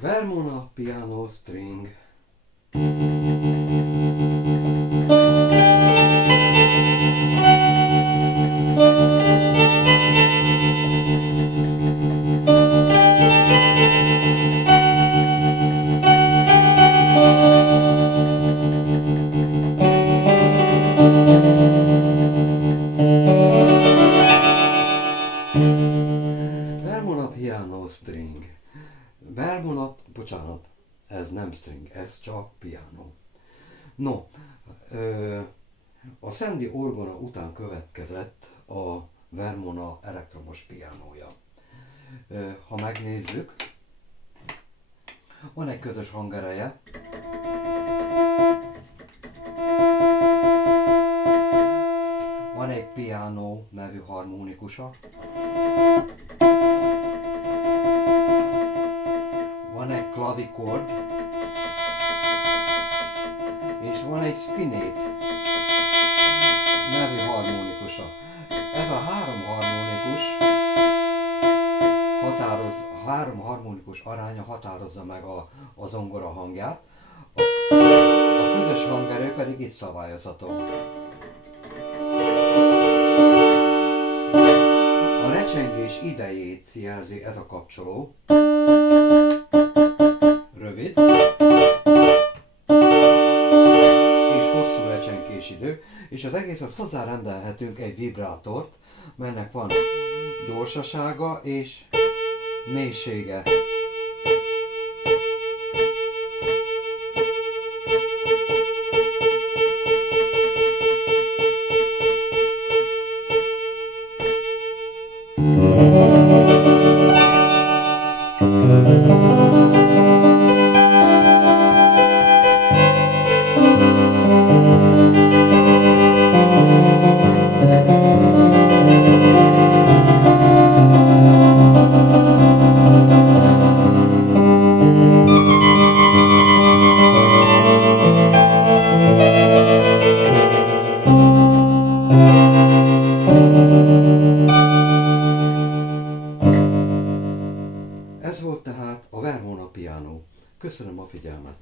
Vermona piano string. Vermona piano string. Vermona, bocsánat, ez nem string, ez csak piano. No, a Sandy orgona után következett a Vermona elektromos pianója. Ha megnézzük, van egy közös hangereje, van egy piano nevű harmonikusa, van egy klavikord, és van egy spinét nevű harmonikusa. Ez a három harmonikus aránya határozza meg a zongora hangját, a közös hangerő pedig itt szabályozható. A lecsengés idejét jelzi ez a kapcsoló. Rövid és hosszú lecsengés idő, és az egészhez hozzárendelhetünk egy vibrátort, melynek van gyorsasága és mélysége. Ez volt tehát a Vermona piano. Köszönöm a figyelmet!